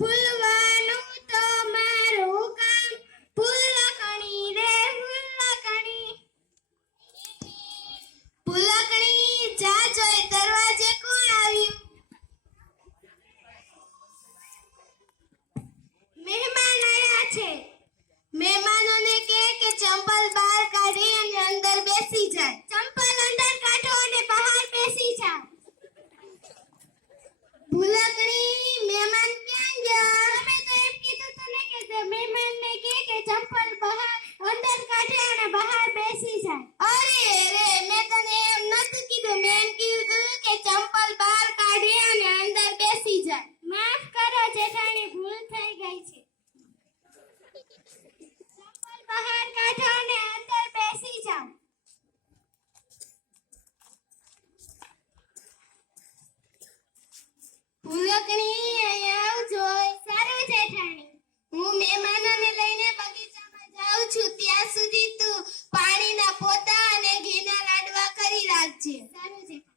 ફૂલવાનું તો મારું કામ, ફૂલકણી રે ફૂલકણી, ફૂલકણી જા જોઈ દરવાજે કોણ આવ્યું? મહેમાન આવ્યા છે. મહેમાનોને કે ચંપલ બહાર કાઢી અને અંદર બેસી જાય. ચંપલ અંદર કાઢો અને બહાર બેસી જાઓ. ભૂલકણી મહેમાન ક્યાં ગયા? અમે તો એમ કીધું તને કે મહેમાનને કે ચંપલ બહાર અંદર કાઢે અને બહાર બેસી જાય. અરે રે મેં તને એમ નતું કીધું. મેં એમ કીધું કે ચંપલ બહાર કાઢે અને અંદર બેસી જાય. માફ કરો જેઠાણી, ભૂલ થઈ ગઈ છે. ચંપલ બહાર કાઢો અને અંદર બેસી જાઓ. ફૂલકણી અહીંયા આવજો. સારું જેઠાણી. હું મહેમાનોને લઈને બગીચામાં જાઉં છું. ત્યાં સુધી તું પાણીના પોતા અને ઘીના લાડવા કરી રાખજે. સારું જેઠાણી.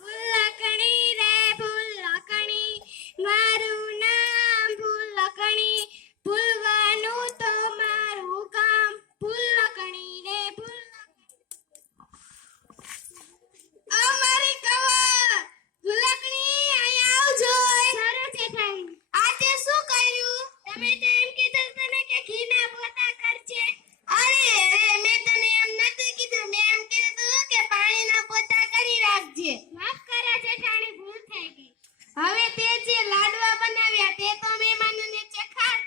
ફૂલકણી રે ફૂલકણી, મારું નામ ફૂલકણી, ફૂલવાનું તો મારું કામ, ફૂલકણી રે ફૂલકણી. અમારી કવર ફૂલકણી અહીંયા આવજો. સારું જેઠાણી. આજે શું કર્યું? તમે તો એમ કીધું તને કે ઘીના પોતા કરજે. અરે રે મેં તને એમ નતું કીધું. મેં એમ કીધું કે પાણીના પોતા કરી રાખજે. માફ કરો જેઠાણી, ભૂલ થઈ ગઈ. હવે તે જે લાડવા બનાવ્યા તે તો મહેમાનોને ચખાડ.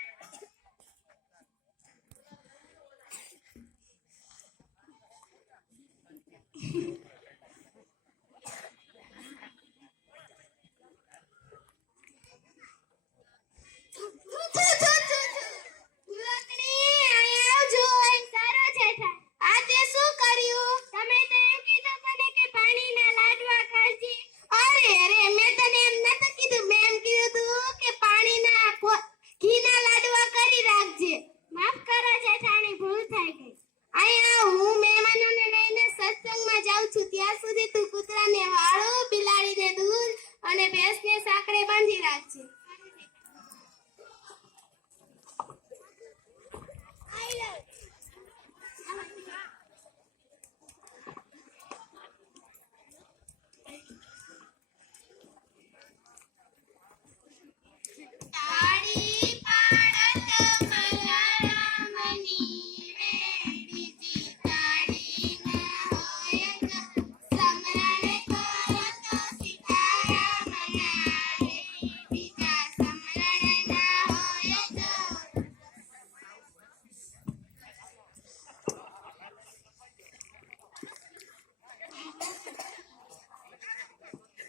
ત્યાં સુધી તું કૂતરાને વાળો, બિલાડીને દૂધ અને ભેંસને સાંકળે બાંધી રાખજે.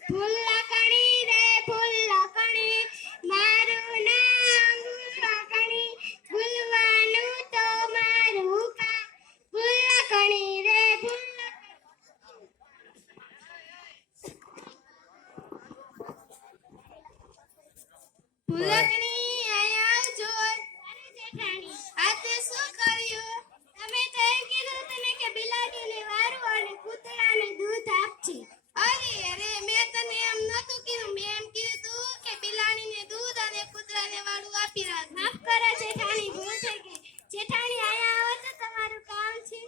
ફૂલકણી રે ફૂલકણી, મારું નામ ફૂલકણી, ફૂલવાનું તો મારું કામ, ફૂલકણી રે ફૂલકણી. ફૂલકણી અહીંયા આવજો. અરે જેઠાણી, આજે શું કર્યું? તમે તો એમ કીધું તને કે બિલાડીને વાળો અને કૂતરાને દૂધ આપજે. અરે મેં તને એમ નતું કીધું. મેં એમ કીધું કે બિલાડીને દૂધ અને કૂતરાને વાળું આપી રાખ. માફ કરો જેઠાણી, ભૂલ થઈ ગઈ. જેઠાણી અહીંયા આવો તો તમારું કામ છે.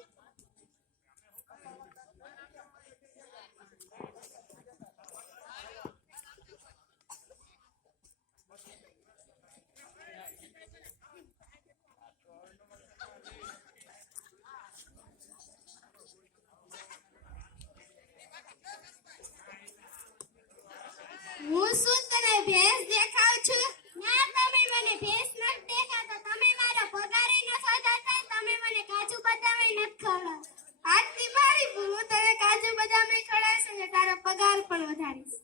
ભેંસ દેખાવ છું? ના, તમે મને ભેંસ નથી દેખાતા. તમે મારો પગાર ય નથી વધારતા. તમે મને કાજુ બદામ ય નથી ખવડાવતા. આજથી મારી ભૂલ. હું તને કાજુ બદામ ય ખવડાવીશ અને તારો પગાર પણ વધારીશ.